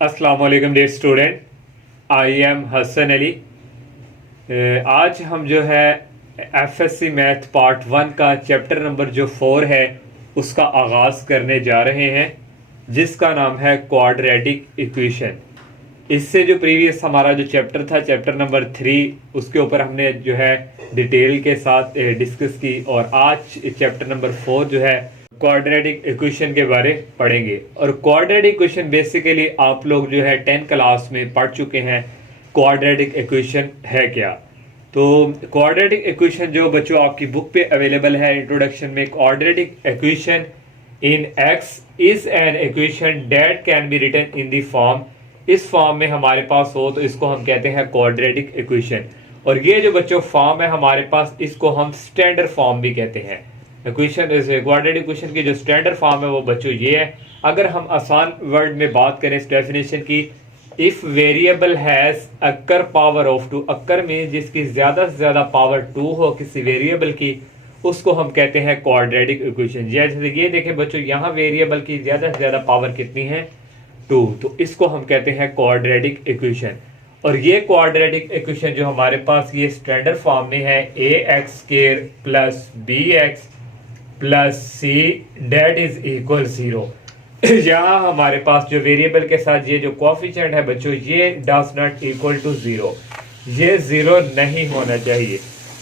अस्सलाम वालेकुम dear student, I am Hasan Ali. आज हम जो है एफएससी मैथ पार्ट 1 का चैप्टर नंबर जो 4 है उसका आगाज़ करने जा रहे हैं, जिसका नाम है क्वाड्रेटिक इक्वेशन। इससे जो प्रीवियस हमारा जो चैप्टर था, चैप्टर नंबर 3, उसके ऊपर हमने जो है डिटेल के साथ डिस्कस की, और आज चैप्टर नंबर 4 जो है क्वाड्रेटिक इक्वेशन के बारे पढ़ेंगे। और क्वाड्रेटिक इक्वेशन बेसिकली आप लोग जो है 10th क्लास में पढ़ चुके हैं क्वाड्रेटिक इक्वेशन है क्या। तो क्वाड्रेटिक इक्वेशन जो बच्चों आपकी बुक पे अवेलेबल है इंट्रोडक्शन में, quadratic equation in X is an equation that can be written in the form. इस फॉर्म में हमारे पास हो तो इसको हम कहते हैं क्वाड्रेटिक इक्वेशन। और ये जो बच्चों फॉर्म है हमारे पास, इसको हम स्टैंडर्ड फॉर्म भी कहते हैं। इक्वेशन क्वाड्रेटिक इक्वेशन की जो स्टैंडर्ड फॉर्म है वो बच्चों ये है। अगर हम आसान वर्ड में बात करें इस डेफिनेशन की, if variable has occur power of 2, occur में जिसकी ज्यादा से ज्यादा पावर 2 हो किसी वेरिएबल की, उसको हम कहते हैं क्वाड्रेटिक इक्वेशन। जैसे ये देखें बच्चों, यहाँ वेरिएबल की ज्यादा से ज्यादा पावर कितनी है, 2, तो इसको हम कहते हैं क्वाड्रेटिक इक्वेशन। और ये क्वाड्रेटिक इक्वेशन जो हमारे पास ये स्टैंडर्ड फॉर्म में है, a x square plus b x plus c that is equal 0। यहाँ हमारे पास जो वेरिएबल के साथ ये जो कोएफिशिएंट है बच्चों, ये डज नॉट इक्वल टू 0, ये 0 नहीं होना चाहिए।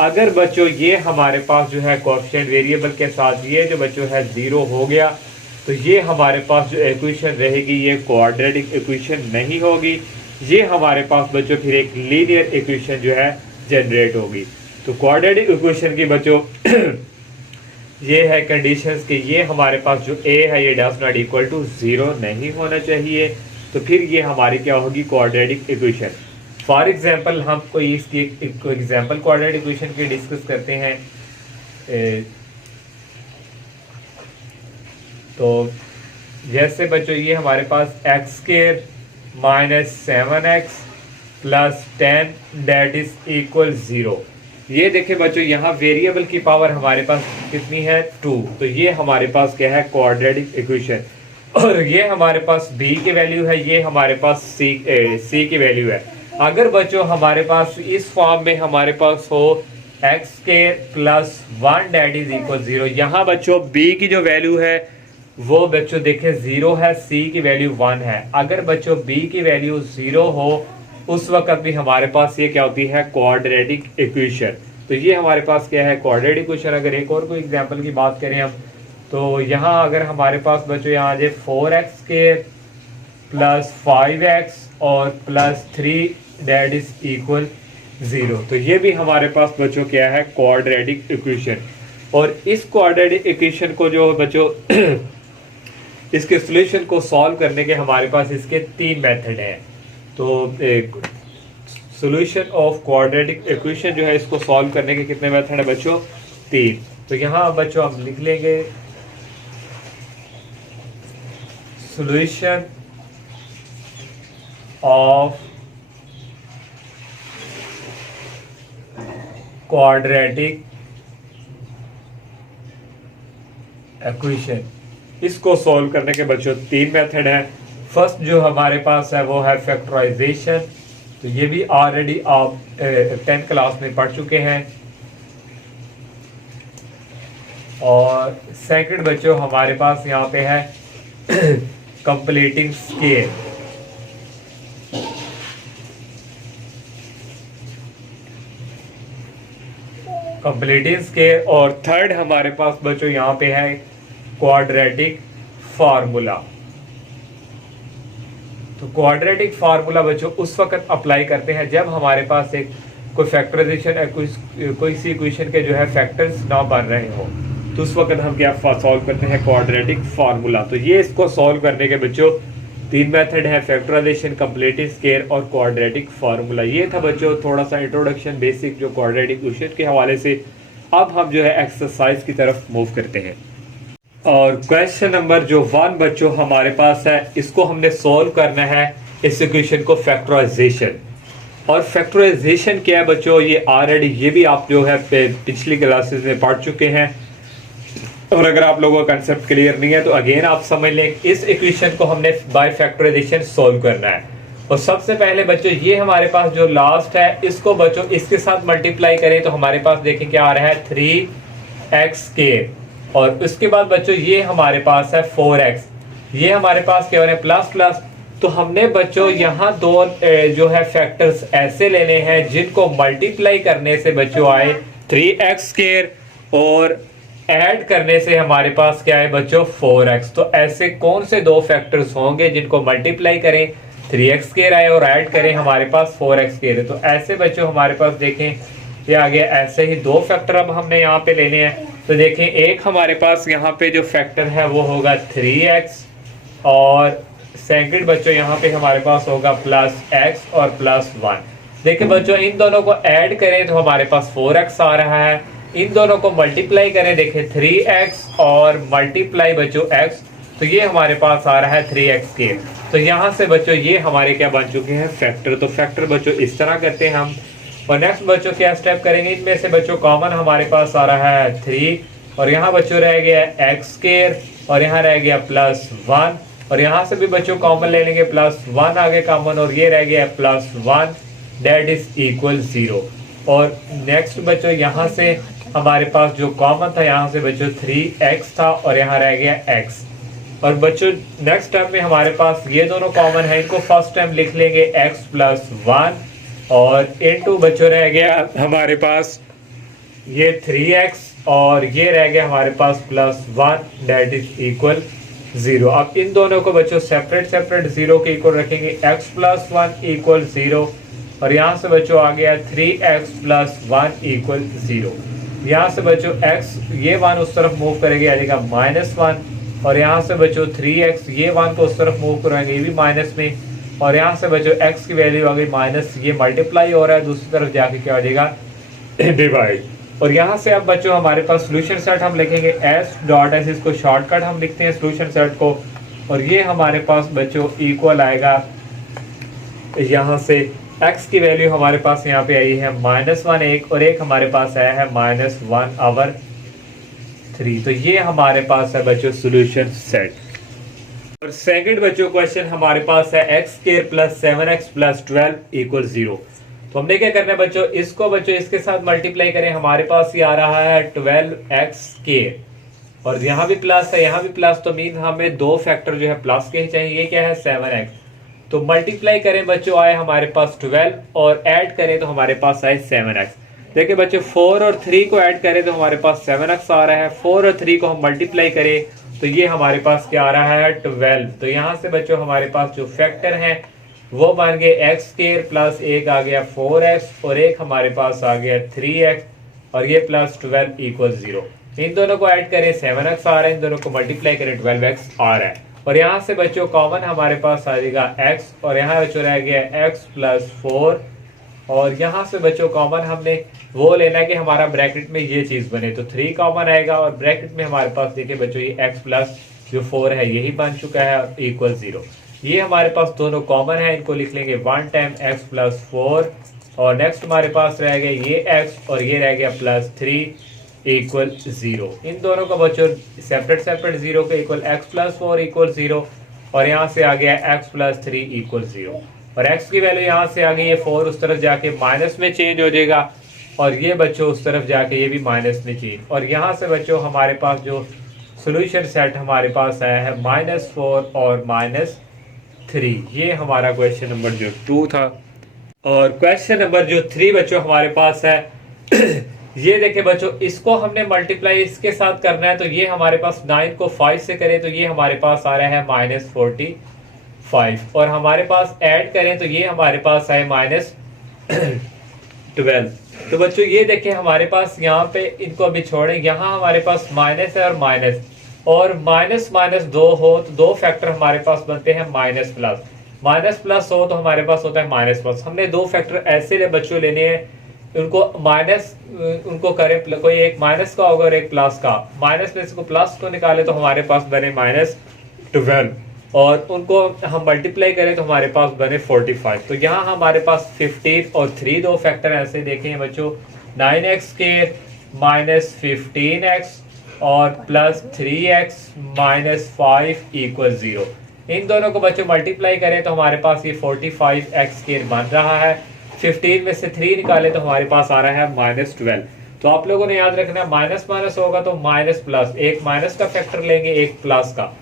अगर बच्चों ये हमारे पास जो है कोएफिशिएंट वेरिएबल के साथ ये जो बच्चों है 0 हो गया, तो ये हमारे पास जो इक्वेशन रहेगी ये क्वाड्रेटिक इक्वेशन नहीं होगी। ये हमारे पास बच्चों फिर एक लीनियर इक्वेशन जो है जनरेट होगी। तो क्वाड्रेटिक इक्वेशन की बच्चों ये है कंडीशंस कि ये हमारे पास जो ए है ये डज नॉट इक्वल टू 0 नहीं होना चाहिए, तो फिर ये हमारी क्या होगी, क्वाड्रेटिक इक्वेशन। फॉर एग्जांपल हम कोई इसकी एग्जांपल क्वाड्रेटिक इक्वेशन की डिस्कस करते हैं। तो जैसे बच्चों ये हमारे पास x square minus 7x plus 10 that is equal 0। ये देखें बच्चों, यहाँ वेरिएबल की पावर हमारे पास कितनी है, 2, तो ये हमारे पास क्या है, क्वाड्रेटिक इक्वेशन। और ये हमारे पास b की वैल्यू है, ये हमारे पास c की वैल्यू है। अगर बच्चों हमारे पास इस फॉर्म में हमारे पास हो X square plus 1 that is equal 0, यहाँ बच्चों b की जो वैल्यू है वो बच्चों देखें 0 है, c की वैल्यू 1 है। अगर बच्चों b की वैल्यू 0 हो उस वक्त भी हमारे पास ये क्या होती है, क्वाड्रेटिक इक्वेशन। तो ये हमारे पास क्या है, क्वाड्रेटिक इक्वेशन। अगर एक और कोई एग्जांपल की बात करें हम, तो यहाँ अगर हमारे पास बच्चों यहाँ जो 4x स्क्वायर प्लस 5x और प्लस 3 डेट इज इक्वल 0, तो ये भी हमारे पास बच्चों क्या है, क्वाड्रेटिक इक्वेशन। और इस क्वाड्रेटिक इक्वेशन को जो बच्चों इसके सोल्यूशन को सॉल्व करने के हमारे पास इसके 3 मेथड हैं। तो सॉल्यूशन ऑफ क्वाड्रेटिक इक्वेशन जो है इसको सॉल्व करने के कितने मेथड है बच्चों, 3। तो यहाँ बच्चों हम लिख लेंगे सॉल्यूशन ऑफ क्वाड्रेटिक इक्वेशन। इसको सॉल्व करने के बच्चों 3 मेथड है। फर्स्ट जो हमारे पास है वो है फैक्टराइजेशन, तो ये भी ऑलरेडी आप 10th क्लास में पढ़ चुके हैं। और सेकंड बच्चों हमारे पास यहाँ पे है कंप्लीटिंग स्केल। Completing scale. और थर्ड हमारे पास बच्चों यहाँ पे है क्वाड्रेटिक फार्मूला। तो क्वाड्रेटिक फार्मूला बच्चों उस वक्त अप्लाई करते हैं जब हमारे पास एक कोई फैक्टराइजेशन कोई सी इक्वेशन के जो है फैक्टर्स ना बन रहे हो, तो उस वक्त हम क्या सॉल्व करते हैं, क्वाड्रेटिक फार्मूला। तो ये इसको सॉल्व करने के बच्चों 3 मेथड है, फैक्टराइजेशन, कंप्लीटिंग स्केल और क्वाड्रेटिक फार्मूला। ये था बच्चों थोड़ा सा इंट्रोडक्शन बेसिक जो क्वाड्रेटिक इक्वेशन के हवाले से। अब हम जो है एक्सरसाइज की तरफ मूव करते हैं। और क्वेश्चन नंबर जो 1 बच्चों हमारे पास है, इसको हमने सॉल्व करना है इस इक्वेशन को फैक्टराइजेशन। और फैक्टराइजेशन क्या है बच्चों, ये ऑलरेडी ये भी आप जो है पिछली क्लासेस में पढ़ चुके हैं। और अगर आप लोगों का कंसेप्ट क्लियर नहीं है तो अगेन आप समझ लें, इस इक्वेशन को हमने बाय फैक्टराइजेशन सॉल्व करना है। और सबसे पहले बच्चों ये हमारे पास जो लास्ट है इसको बच्चों इसके साथ मल्टीप्लाई करें तो हमारे पास देखें क्या आ रहा है 3x²। और उसके बाद बच्चों ये हमारे पास है 4x, ये हमारे पास क्या हो रहा है प्लस प्लस। तो हमने बच्चों यहाँ दो जो है फैक्टर्स ऐसे लेने हैं जिनको मल्टीप्लाई करने से बच्चों आए 3x² और ऐड करने से हमारे पास क्या है बच्चों 4x। तो ऐसे कौन से दो फैक्टर्स होंगे जिनको मल्टीप्लाई करें 3x² आए और ऐड करें हमारे पास 4x²। तो ऐसे बच्चों हमारे पास देखें ये आ गया। ऐसे ही दो फैक्टर अब हमने यहाँ पे लेने हैं। तो देखें एक हमारे पास यहाँ पे जो फैक्टर है वो होगा 3x और सेकंड बच्चों यहाँ पे हमारे पास होगा +x और +1। देखिए बच्चों इन दोनों को ऐड करें तो हमारे पास 4x आ रहा है। इन दोनों को मल्टीप्लाई करें देखें 3x और मल्टीप्लाई बच्चों x, तो ये हमारे पास आ रहा है 3x²। तो यहाँ से बच्चों ये हमारे क्या बन चुके हैं फैक्टर। तो फैक्टर बच्चों इस तरह करते हैं हम। और नेक्स्ट बच्चों क्या स्टेप करेंगे, इनमें से बच्चों कॉमन हमारे पास आ रहा है 3 और यहाँ बच्चों रह गया x² और यहाँ रह गया +1 और यहाँ से भी बच्चों कॉमन ले लेंगे +1 आगे कॉमन और ये रह गया +1 दैट इज इक्वल 0। और नेक्स्ट बच्चों यहाँ से हमारे पास जो कॉमन था यहाँ से बच्चों 3x था और यहाँ रह गया x। और बच्चों नेक्स्ट स्टेप में हमारे पास ये दोनों कॉमन है, इनको फर्स्ट टाइम लिख लेंगे x +1 और इनटू बच्चों रह गया हमारे पास ये 3x और ये रह गया हमारे पास +1 दैट इज इक्वल 0। अब इन दोनों को बच्चों सेपरेट 0 के इक्वल रखेंगे, x +1 इक्वल 0 और यहाँ से बच्चों आ गया 3x +1 इक्वल 0। यहाँ से बच्चों x ये 1 उस तरफ मूव करेंगे आ जाएगा -1 और यहाँ से बच्चों 3x ये 1 को उस तरफ मूव कराएंगे ये भी माइनस में और यहाँ से बच्चों x की वैल्यू आ गई माइनस, ये मल्टीप्लाई हो रहा है दूसरी तरफ जाके क्या हो जाएगा डिवाइड। और यहाँ से अब बच्चों हमारे पास सोल्यूशन सेट हम लिखेंगे s.s, इसको शॉर्टकट हम लिखते हैं सोल्यूशन सेट को। और ये हमारे पास बच्चों इक्वल आएगा, यहाँ से x की वैल्यू हमारे पास यहाँ पे आई है -1 एक और एक हमारे पास आया है -1/3। तो ये हमारे पास है बच्चों सोल्यूशन सेट। और सेकंड बच्चों क्वेश्चन हमारे पास है x² + 7x + 12 = 0। तो हमने क्या करना है बच्चों, इसको बच्चों इसके साथ मल्टीप्लाई करें, हमारे पास ये आ रहा है 12x² और यहाँ भी प्लस है यहाँ भी प्लस, तो मीन हमें दो फैक्टर जो है प्लस के ही चाहिए। ये क्या है 7x, तो मल्टीप्लाई करें बच्चों आए हमारे पास 12 और ऐड करें तो हमारे पास आए 7x। देखिए बच्चों 4 और 3 को ऐड करें तो हमारे पास 7x आ रहा है। 4 और 3 को हम मल्टीप्लाई करें तो ये हमारे पास क्या आ रहा है 12। तो यहाँ से बच्चों हमारे पास जो फैक्टर हैं वो बन गए x² + एक आ गया 4x और एक हमारे पास आ गया 3x और ये +12 = 0। इन दोनों को ऐड करें 7x आ रहा है, इन दोनों को मल्टीप्लाई करें 12x आ रहा है। और यहाँ से बच्चों कॉमन हमारे पास आ जाएगा x और यहाँ बच्चों रह गया x + 4 और यहाँ से बच्चों कॉमन हमने वो लेना है कि हमारा ब्रैकेट में ये चीज बने, तो 3 कॉमन आएगा और ब्रैकेट में हमारे पास देखिए बच्चों ये x + जो 4 है यही बन चुका है = 0। ये हमारे पास दोनों कॉमन है, इनको लिख लेंगे 1 टाइम x + 4 और नेक्स्ट हमारे पास रह गया ये x और ये रह गया +3 = 0। इन दोनों को बच्चों सेपरेट 0 के इक्वल x + 4 = 0 और यहाँ से आ गया x + 3 = 0 और x की वैल्यू यहाँ से आ गई है 4 उस तरफ जाके माइनस में चेंज हो जाएगा और ये बच्चों उस तरफ जाके ये भी माइनस में चेंज। और यहाँ से बच्चों हमारे पास जो सोल्यूशन सेट हमारे पास आया है -4 और -3। ये हमारा क्वेश्चन नंबर जो 2 था। और क्वेश्चन नंबर जो 3 बच्चों हमारे पास है ये देखिए बच्चों इसको हमने मल्टीप्लाई इसके साथ करना है, तो ये हमारे पास 9 को 5 से करें तो ये हमारे पास आ रहा है -45 और हमारे पास ऐड करें तो ये हमारे पास आए -12। तो बच्चों ये देखें हमारे पास यहाँ पे इनको अभी छोड़ें, यहाँ हमारे पास माइनस है और माइनस 2 हो तो दो फैक्टर हमारे पास बनते हैं माइनस हो तो हमारे पास होता है -+। हमने दो फैक्टर ऐसे ले बच्चों लेने हैं, उनको माइनस उनको करें, कोई एक माइनस का होगा और एक प्लस का, माइनस में से को प्लस को निकाले तो हमारे पास बने -12 और उनको हम मल्टीप्लाई करें तो हमारे पास बने 45। तो यहाँ हमारे पास 15 और 3 दो फैक्टर ऐसे देखें बच्चों, 9x² - 15x और प्लस 3x माइनस 5 इक्वल 0। इन दोनों को बच्चों मल्टीप्लाई करें तो हमारे पास ये 45x² बन रहा है। 15 में से 3 निकाले तो हमारे पास आ रहा है -12। तो आप लोगों ने याद रखना माइनस माइनस होगा तो माइनस प्लस, एक माइनस का फैक्टर लेंगे एक प्लस का।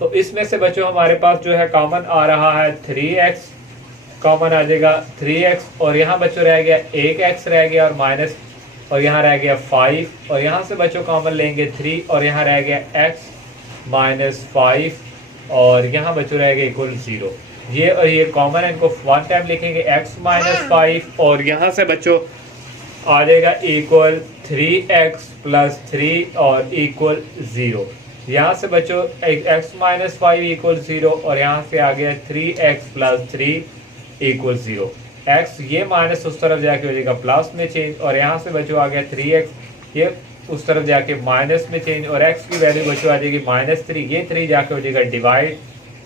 तो इसमें से बच्चों हमारे पास जो है कॉमन आ रहा है 3x, कॉमन आ जाएगा 3x और यहाँ बच्चों रह गया 1x रह गया और माइनस, और यहाँ रह गया 5 और यहाँ से बच्चों कॉमन लेंगे 3 और यहाँ रह गया x माइनस 5 और यहाँ बच्चों रह गया इक्वल 0। ये और ये कॉमन है, इनको वन टाइम लिखेंगे x माइनस 5 और यहाँ से बच्चों आ जाएगा इक्वल 3x प्लस 3 और इक्वल 0। यहाँ से बच्चों x माइनस 5 इक्वल 0 और यहाँ से आ गया 3x प्लस 3 इक्वल 0। x ये माइनस उस तरफ जाके हो जाएगा प्लस में चेंज और यहाँ से बच्चों आ गया 3x ये उस तरफ जाके माइनस में चेंज और x की वैल्यू बच्चों आ जाएगी -3, ये 3 जाके हो जाएगा डिवाइड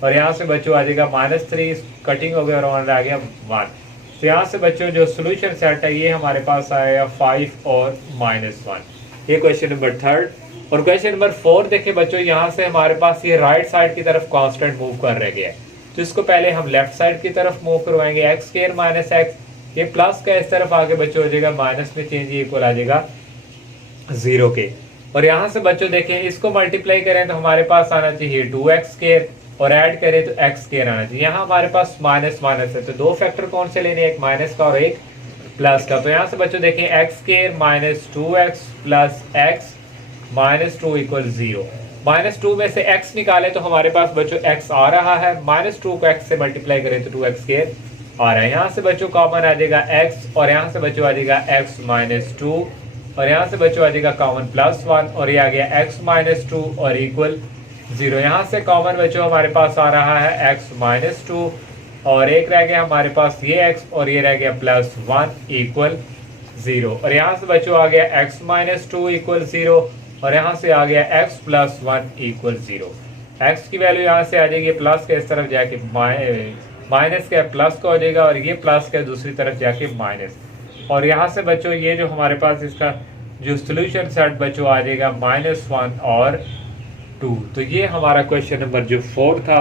और यहाँ से बच्चों आ जाएगा -3 कटिंग हो गया और आ गया 1। तो यहाँ से बच्चों जो सोल्यूशन सेट है ये हमारे पास आएगा 5 और -1। ये क्वेश्चन नंबर 3। और क्वेश्चन नंबर 4 देखें बच्चों, यहाँ से हमारे पास ये राइट साइड की तरफ कांस्टेंट मूव कर रह गया है, तो इसको पहले हम लेफ्ट साइड की तरफ मूव करवाएंगे। x² माइनस x, ये प्लस का इस तरफ आगे बच्चों हो जाएगा माइनस में चेंज, ये इक्वल आ जाएगा 0 के। और यहाँ से बच्चों देखें इसको मल्टीप्लाई करें तो हमारे पास आना चाहिए 2x² और ऐड करें तो x² आना चाहिए। यहाँ हमारे पास माइनस माइनस है तो दो फैक्टर कौन से लेने, एक माइनस का और एक प्लस का। तो यहाँ से बच्चों देखें x² minus 2x plus x minus 2 equal 0। -2 में से x निकाले तो हमारे पास बच्चों x आ रहा है, -2 को x से मल्टीप्लाई करें तो 2x² आ रहा है। यहाँ से बच्चों कॉमन आ जाएगा x और यहाँ से बच्चों आ जाएगा x माइनस 2 और यहाँ से बच्चों आ जाएगा कॉमन +1 और ये आ गया x माइनस 2 और इक्वल 0। यहाँ से कॉमन बच्चों हमारे पास आ रहा है x माइनस 2 और एक रह गया हमारे पास ये x और ये रह गया +1 इक्वल 0। और यहाँ से बच्चों आ गया x माइनस 2 इक्वल 0 और यहाँ से आ गया x प्लस 1 इक्वल 0। x की वैल्यू यहाँ से आ जाएगी प्लस के इस तरफ जाके माइनस के प्लस का हो जाएगा और ये प्लस के दूसरी तरफ जाके माइनस। और यहाँ से बच्चों ये जो हमारे पास इसका जो सोल्यूशन सेट बच्चों आ जाएगा -1 और 2। तो ये हमारा क्वेश्चन नंबर जो 4 था।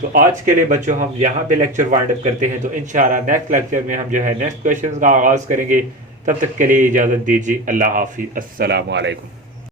तो आज के लिए बच्चों हम यहाँ पे लेक्चर वाइंड अप करते हैं। तो इंशाल्लाह नेक्स्ट लेक्चर में हम जो है नेक्स्ट क्वेश्चन का आगाज़ करेंगे। तब तक के लिए इजाज़त दीजिए। अल्लाह हाफिज़। अस्सलामु अलैकुम।